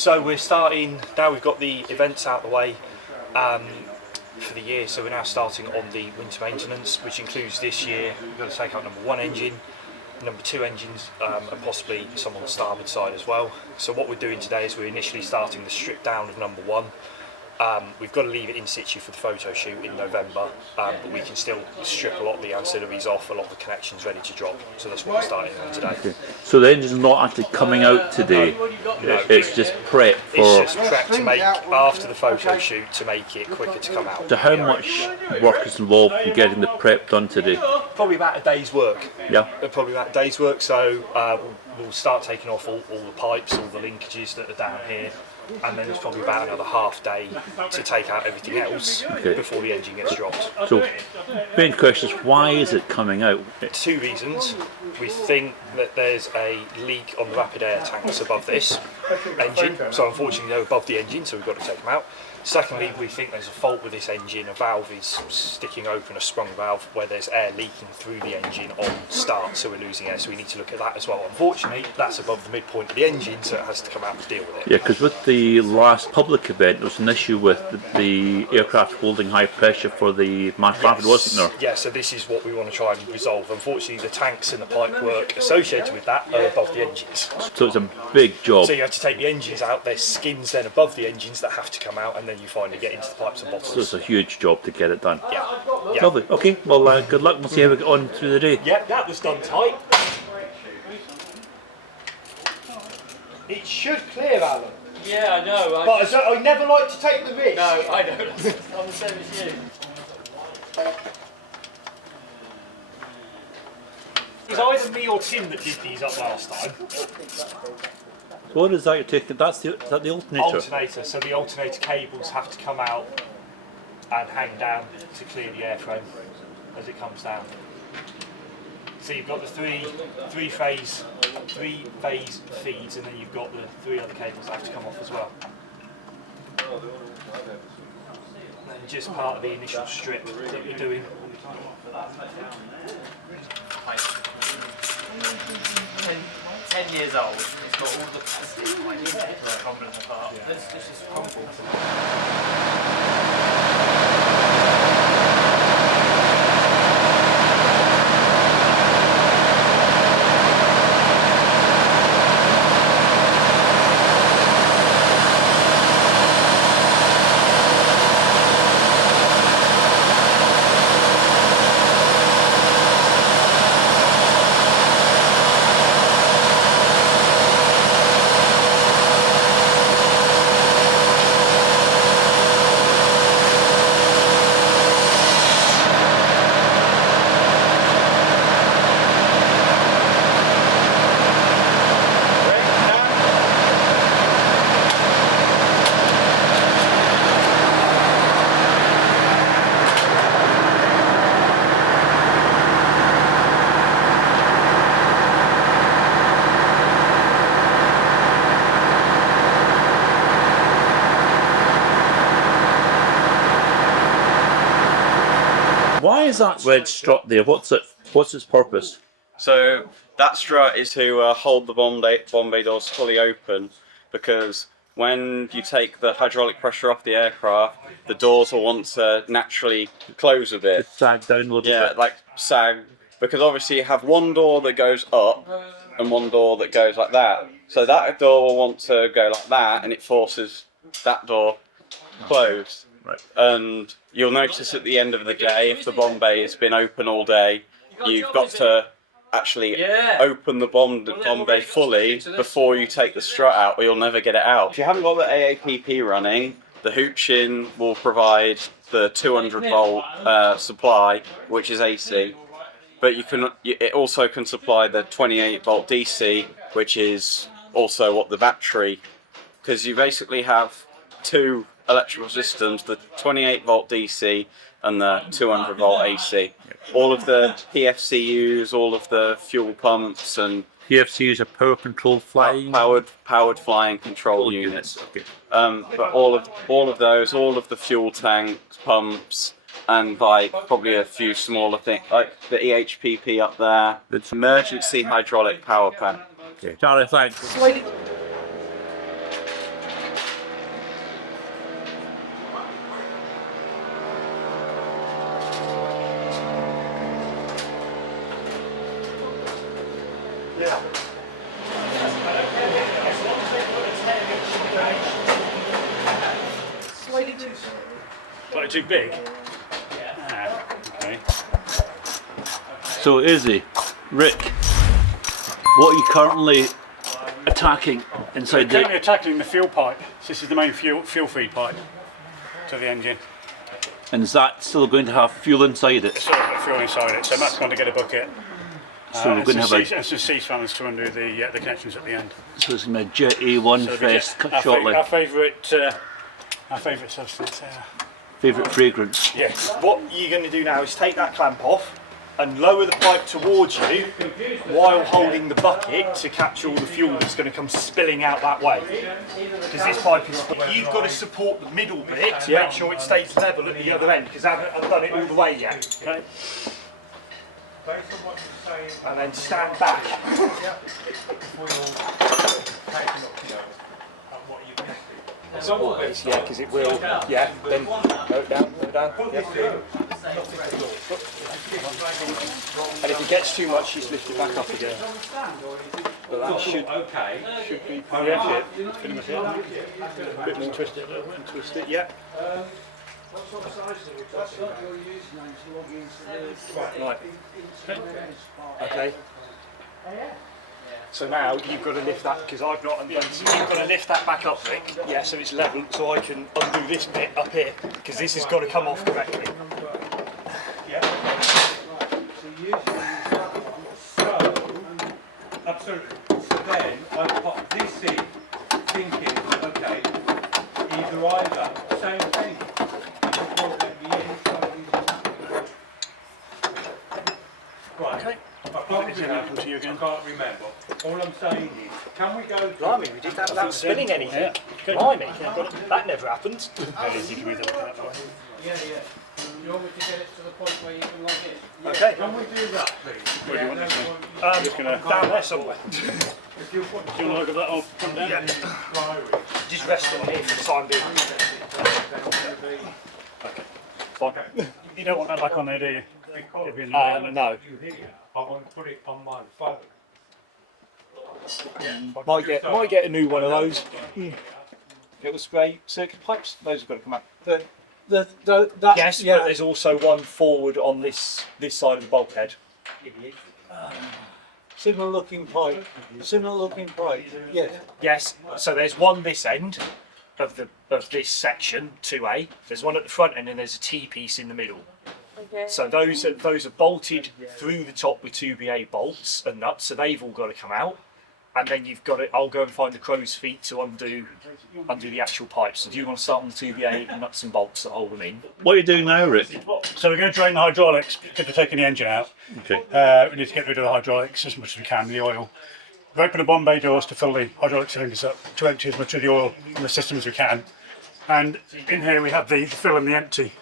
So we're starting, now we've got the events out of the way for the year, so we're now starting on the winter maintenance, which includes this year, we've got to take out number 1 engine, number 2 engines, and possibly some on the starboard side as well. So what we're doing today is we're initially starting the strip down of number 1. We've got to leave it in situ for the photo shoot in November, but we can still strip a lot of the ancillaries off, a lot of the connections ready to drop. So that's what we're starting on today. Okay. So the engine's not actually coming out today. No, it's just prep for. It's just prep to make after the photo shoot to make it quicker to come out. So how much work is involved in getting the prep done today? Probably about a day's work. Yeah. Probably about a day's work. So we'll start taking off all the pipes, all the linkages that are down here. And then there's probably about another half day to take out everything else before the engine gets dropped. So, main question is, why is it coming out? 2 reasons. We think that there's a leak on the rapid air tanks above this engine, so unfortunately they're above the engine, so we've got to take them out. Secondly, we think there's a fault with this engine. A valve is sticking open, a sprung valve, where there's air leaking through the engine on start, so we're losing air, so we need to look at that as well. Unfortunately, that's above the midpoint of the engine, so it has to come out to deal with it. Yeah, because with the last public event, there was an issue with the aircraft holding high pressure for the mass rapid, wasn't there? Yeah, so this is what we want to try and resolve. Unfortunately, the tanks and the pipe work associated with that are above the engines. So it's a big job. So you have to take the engines out, there's skins then above the engines that have to come out, and then you finally get into the pipes and bottles. So it's a huge job to get it done. Yeah. Lovely. Okay, well, good luck. We'll see how we get on through the day. Yeah, that was done tight. It should clear, Alan. Yeah, I know. But I never like to take the risk. No, I don't. I'm the same as you. It was either me or Tim that did these up last time. So what is that you're taking? Is that the alternator? Alternator. So the alternator cables have to come out and hang down to clear the airframe as it comes down. So you've got the three phase feeds, and then you've got the 3 other cables that have to come off as well. And just part of the initial strip that you're doing. 10 years old. It's got all the plastic crumbling apart. This is crumpled. Why is that red strut there? What's its purpose? So that strut is to hold the Bombay doors fully open, because when you take the hydraulic pressure off the aircraft, the doors will want to naturally close a bit. Just sag down a little bit. Yeah, like sag, because obviously you have one door that goes up and one door that goes like that. So that door will want to go like that, and it forces that door closed. Right. And you'll notice at the end of the day, if the Bombay has been open all day, you've got to actually open the Bombay fully before you take the strut out, or you'll never get it out. If you haven't got the AAPP running, the Hoochin will provide the 200 volt supply, which is AC, but it also can supply the 28 volt DC, which is also what the battery, because you basically have 2 electrical systems, the 28 volt DC and the 200 volt AC. All of the PFCUs, all of the fuel pumps and PFCUs are power controlled flying. Powered flying control units. Okay. But all of those, all of the fuel tanks, pumps, and like probably a few smaller things, like the EHPP up there. It's emergency hydraulic power pack. Okay. Charlie, thanks. Like too big? Ah, okay. So Izzy, Rick, what are you currently attacking inside Currently the... attacking the fuel pipe. So this is the main fuel feed pipe to the engine. And is that still going to have fuel inside it? Still got fuel inside it, so Matt's going to get a bucket. So we're going to have a... and some C-spanners to undo the connections at the end. So it's going to be a Jet A1 So fest shortly. Our favourite substance. Favourite fragrance. Yes. What you're going to do now is take that clamp off and lower the pipe towards you while holding the bucket to capture all the fuel that's going to come spilling out that way. Because this pipe is... You've got to support the middle bit to make sure it stays level at the other end, because I haven't done it all the way yet. Okay. And then stand back. Yeah, because it will. Yeah, then go down, go down. Yeah. And if it gets too much, just lift it back up again. But that should be pretty much it. Pretty much it. Bit more twist it a little bit and twist it. Yeah. Right. Okay. So now you've got to lift that, because I've not undone, so you've got to lift that back up, Rick. Yeah, so it's level, so I can undo this bit up here, because this has got to come off correctly. Yeah. Absolutely. So then I pop this in, thinking, okay, either, same thing. Right. Okay. I can't remember. All I'm saying is, can we go to... Blimey, we did that without spinning anything. Yeah. Okay. Blimey, that never happened. You can read that way. Yeah. You want me to get it to the point where you can log in? Okay. Can we do that, please? Where do you want this one? Down there somewhere. If you put Do you want to look at that or come down? Yeah. diary, Just rest it on here for the time being. Okay. Fine. You don't want that back on there, do you? It'd be No. you here, I want to put it on my phone. Might get a new one of those. Little spray circuit pipes. Those have got to come out. That, Yes, yeah. but there's also one forward on this side of the bulkhead. Similar looking pipe. Yes. Yes. So there's one this end of this section 2A. There's one at the front end, and there's a T piece in the middle. Okay. So those are bolted through the top with 2BA bolts and nuts. So they've all got to come out. And then you've got it. I'll go and find the crow's feet to undo the actual pipes. So do you want to start on the 2BA nuts and bolts that hold them in? What are you doing now, Rick? So we're going to drain the hydraulics because we're taking the engine out. Okay. We need to get rid of the hydraulics as much as we can, the oil. We've opened the Bombay doors to fill the hydraulic cylinders up, to empty as much of the oil in the system as we can. And in here we have the fill and the empty.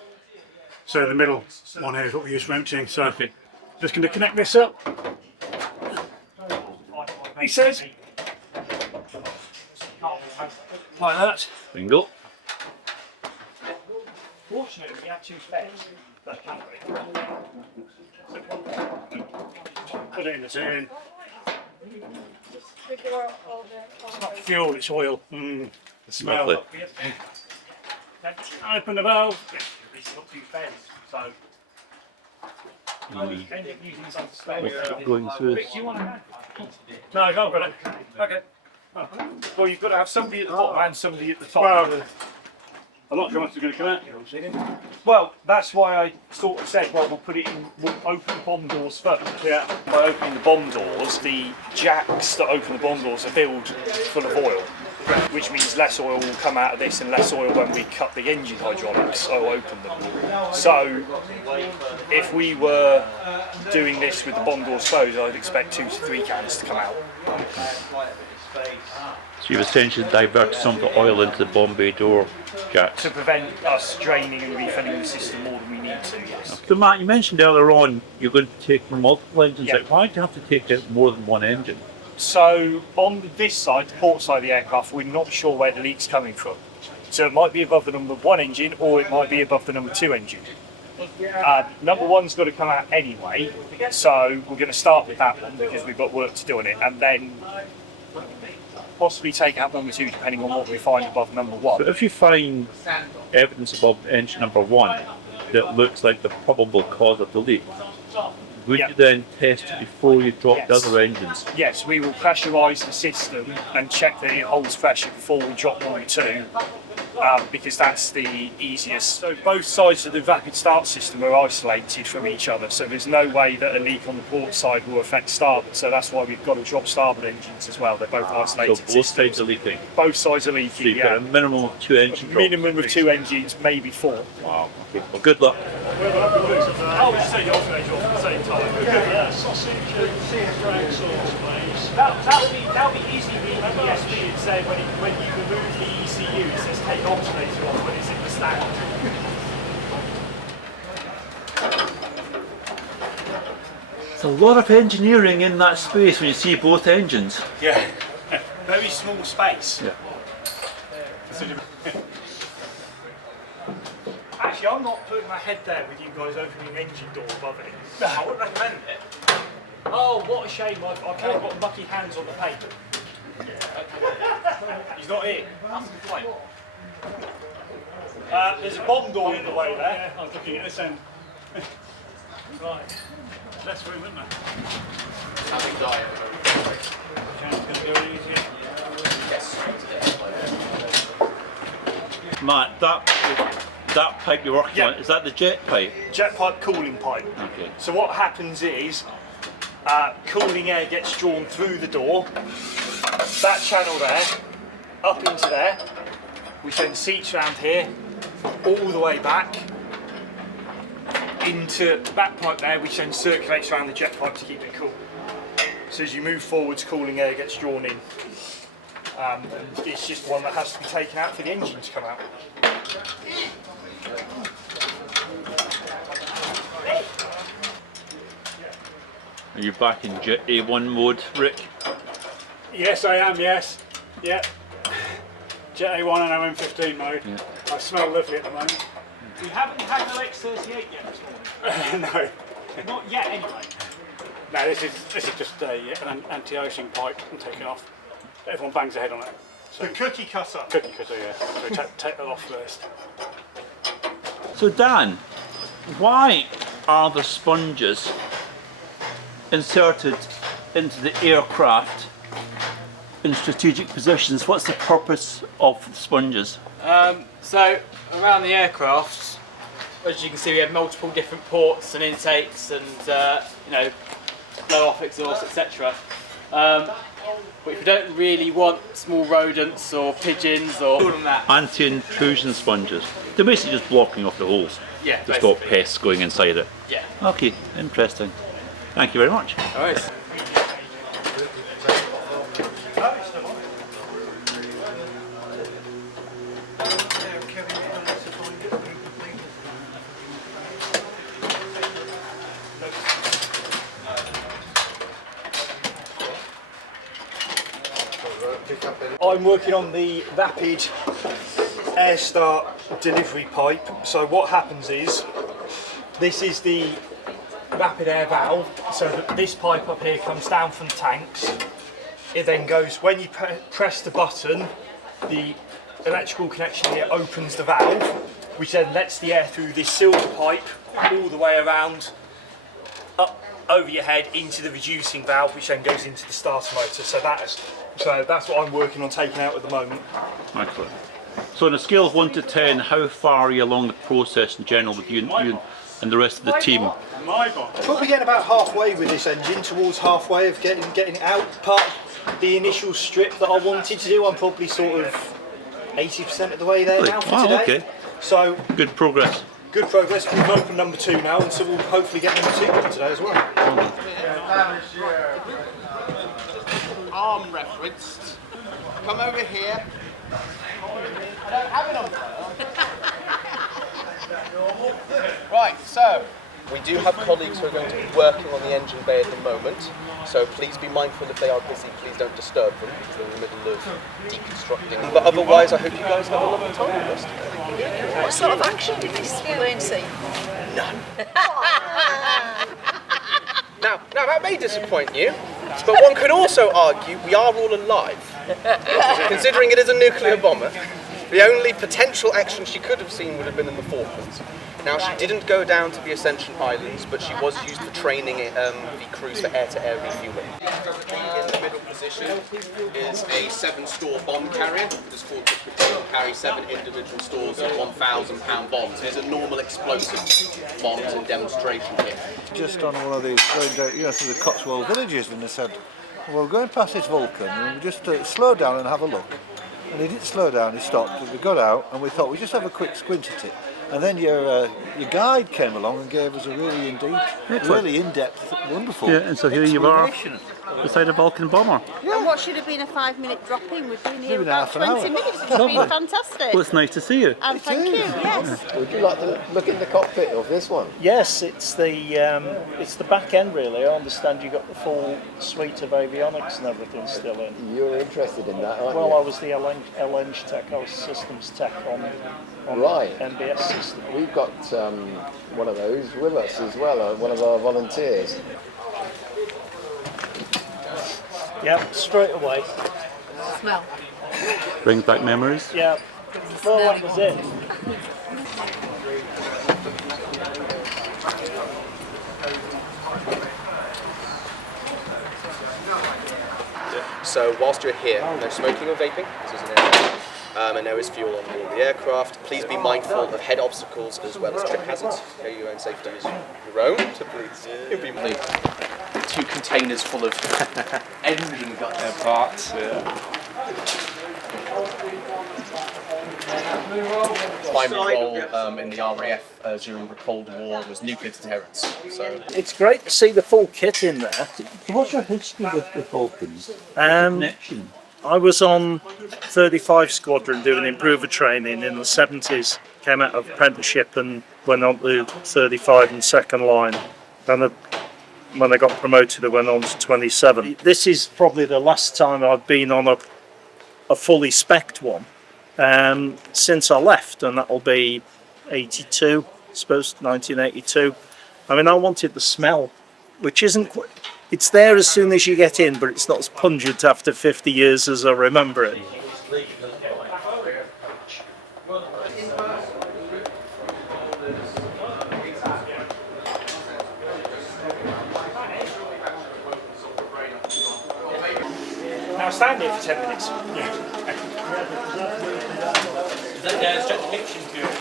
So the middle one here is what we use for emptying. So just going to connect this up. He says, like that. Bingo. Fortunately, we have two spares. Put it in the tin. Figure out all the Not fuel, it's oil. The smell. Lovely. Open the valve. It's got two spares, so Mm. end up using some spares. Going through Rick, do you want to have? No, I've got it. Okay. Well, you've got to have somebody at the bottom and somebody at the top. Well, I'm not sure what's going to come out. Well, that's why I sort of said, well, we'll open the bomb doors first. Yeah. By opening the bomb doors, the jacks that open the bomb doors are filled full of oil, which means less oil will come out of this and less oil when we cut the engine hydraulics or open them. So, if we were doing this with the bomb doors closed, I'd expect 2 to 3 cans to come out. So you've essentially diverted some of the oil into the Bombay door jacks. To prevent us draining and refilling the system more than we need to, yes. So Matt, you mentioned earlier on you're going to take multiple engines Yeah. out. Why do you have to take out more than one engine? So on this side, the port side of the aircraft, we're not sure where the leak's coming from. So it might be above the number 1 engine, or it might be above the number 2 engine. Number 1's got to come out anyway, so we're going to start with that one because we've got work to do on it, and then possibly take out number 2 depending on what we find above number 1. But if you find evidence above engine number 1 that looks like the probable cause of the leak, would you then test it before you drop the other engines? Yes, we will pressurise the system and check that it holds pressure before we drop number 2, because that's the easiest. So both sides of the rapid start system are isolated from each other, so there's no way that a leak on the port side will affect starboard, so that's why we've got to drop starboard engines as well. They're both isolated So both systems. sides are leaking? Both sides are leaking, So you've got a minimum of 2 engine drops? Minimum of 2 engines, maybe 4. Wow, okay. Well, good luck. Oh, we just take the alternator off at the same time. That'll be easy reading the ESP and say when you remove the ECU, it says take alternator off when it's in the stack. There's a lot of engineering in that space when you see both engines. Yeah. Very small space. Yeah. Actually, I'm not putting my head there with you guys opening the engine door above it. I wouldn't recommend it. Oh, what a shame. I've kind of got mucky hands on the paint. He's not here. That's a good point. There's a bomb door in the way there. Yeah, I was looking at this end. Right. Less room, isn't there? Having died. Chance going to go easier. Yes. Matt, that pipe you're working on, is that the jet pipe? Jet pipe cooling pipe. Okay. So what happens is cooling air gets drawn through the door, that channel there, up into there, which then seats around here, all the way back into the back pipe there, which then circulates around the jet pipe to keep it cool. So as you move forwards, cooling air gets drawn in. And it's just one that has to be taken out for the engine to come out. Are you back in jet A1 mode, Rick? Yes, I am, yes. Yeah. Jet A1 and OM15 mode. Yeah. I smell lovely at the moment. We haven't had no X38 yet this morning. No. Not yet anyway. No, this is just an anti-icing pipe and take it off. Everyone bangs their head on it. So The cookie cutter. cookie cutter, yeah. So take that off first. So Dan, why are the sponges inserted into the aircraft in strategic positions? What's the purpose of the sponges? So around the aircraft, as you can see, we have multiple different ports and intakes, and blow-off exhaust, etc. But if you don't really want small rodents or pigeons or all of that, Anti-intrusion sponges. They're basically just blocking off the holes yeah, to stop basically. pests going inside it. Yeah. Okay, interesting. Thank you very much. All right. I'm working on the rapid air start delivery pipe. So what happens is, this is the rapid air valve, so that this pipe up here comes down from the tanks. It then goes, when you press the button, the electrical connection here opens the valve, which then lets the air through this silver pipe all the way around, up over your head into the reducing valve, which then goes into the starter motor. So that's what I'm working on taking out at the moment. Excellent. So on a scale of 1 to 10, how far are you along the process in general with you and the rest of the team? Probably getting about halfway with this engine, towards halfway of getting it out. Part of the initial strip that I wanted to do, I'm probably sort of 80% of the way there now for today. Okay. So Good progress. good progress. We've opened number 2 now, and so we'll hopefully get number 2 done today as well. Arm referenced. Come over here. I don't have it on. Right, so we do have colleagues who are going to be working on the engine bay at the moment. So please be mindful if they are busy, please don't disturb them because they're in the middle of deconstructing. But otherwise, I hope you guys have a lovely time with us today. What sort of action did this plane see? None. Now that may disappoint you. But one could also argue we are all alive, considering it is a nuclear bomber. The only potential action she could have seen would have been in the Falklands. Now, she didn't go down to the Ascension Islands, but she was used for training the crews for air-to-air refueling. In the middle position is a 7-store bomb carrier. It is called to carry 7 individual stores of 1,000-pound bombs. These are normal explosive bombs in demonstration here. Just on one of these going down, through the Cotswold villages, and they said, well, we're going past this Vulcan, and we just slow down and have a look. And he didn't slow down, he stopped, and we got out, and we thought we'd just have a quick squint at it. And then your guide came along and gave us a really in-depth, wonderful. Yeah, and so here you are, beside a Vulcan bomber. And what should have been a 5-minute drop-in, we've been here Maybe about half an hour. 20 minutes. It's been fantastic. Well, it's nice to see you. And thank you, yes. Would you like to look in the cockpit of this one? Yes, it's the back end really. I understand you got the full suite of avionics and everything still in. You're interested in that, aren't you? Well, I was the LNG tech, I was systems tech on right. MBS system. We've got one of those with us as well, one of our volunteers. Yep, straight away. Smell. Brings back memories. Yeah, well, that was it. So whilst you're here, no smoking or vaping. This is an airport. And there is fuel on board the aircraft. Please be mindful of head obstacles as well as trip hazards. Okay, your own safety is your own. So please, you'll be 2 containers full of engine parts. Primary role in the RAF during the Cold War was nuclear deterrence. So it's great to see the full kit in there. What's your history with the Vulcans? Connection. I was on 35 Squadron doing improver training in the 70s. Came out of apprenticeship and went on to 35 and second line. And when I got promoted, I went on to 27. This is probably the last time I've been on a fully spec'd one since I left, and that'll be 82, I suppose, 1982. I mean, I wanted the smell, which isn't quite. It's there as soon as you get in, but it's not as pungent after 50 years as I remember it. Now stand here for 10 minutes. Is that going straight to kitchen fuel?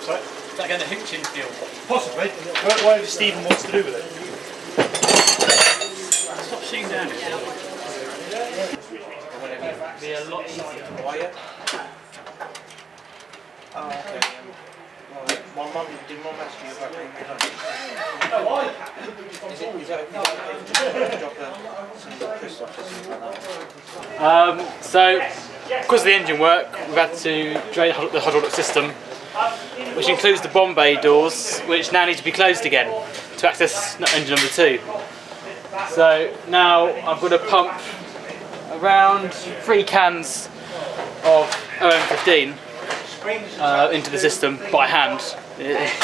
Sorry? Is that going to kitchen fuel? Possibly. Whatever Stephen wants to do with it. Stop sitting down. Be a lot quiet. Oh, okay. My mum did mum ask you about is that drop some crisps off or something like that? So, because of the engine work, we've had to drain the hydraulic system, which includes the Bombay doors, which now need to be closed again to access engine number 2. So now I've got to pump around 3 cans of OM15 into the system by hand. It's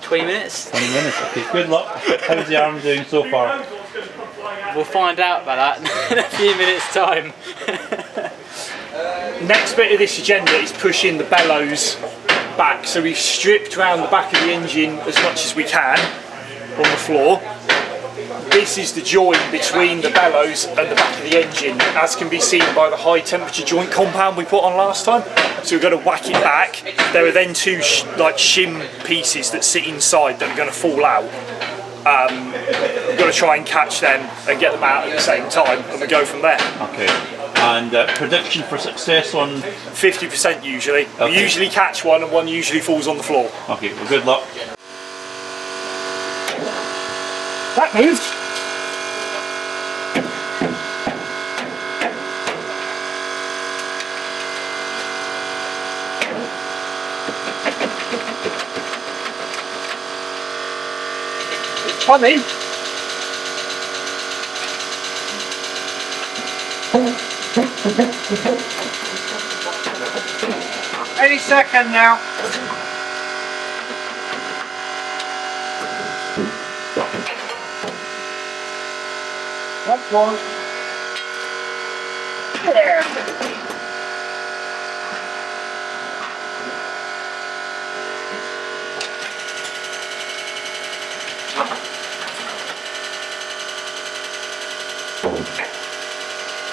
20 minutes. 20 minutes, okay. Good luck. How's the arm doing so far? We'll find out about that in a few minutes' time. Next bit of this agenda is pushing the bellows back. So we've stripped around the back of the engine as much as we can on the floor. This is the joint between the bellows and the back of the engine, as can be seen by the high temperature joint compound we put on last time. So we're going to whack it back. There are then 2 shim pieces that sit inside that are going to fall out. We've got to try and catch them and get them out at the same time, and we go from there. Okay. And prediction for success on? 50% usually. Okay. We usually catch one and one usually falls on the floor. Okay, well good luck. That moved. It's funny. Any second now. One.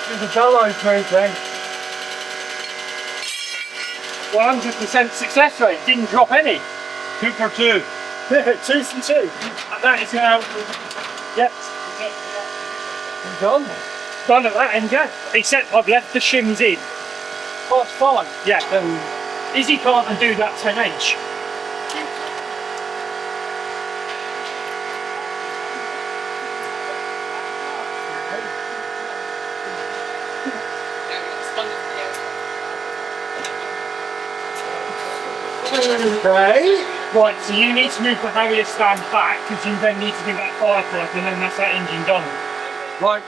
There's a bellows move then. 100% success rate, didn't drop any. 2 for 2. 2 from 2. And that is now, yep, Done. done at that end, yeah. Except I've left the shims in. That's fine. Yeah, Izzy can't undo that 10H. Okay. Right, so you need to move the Harrier stand back because you then need to do that firepipe and then that's that engine done. Right.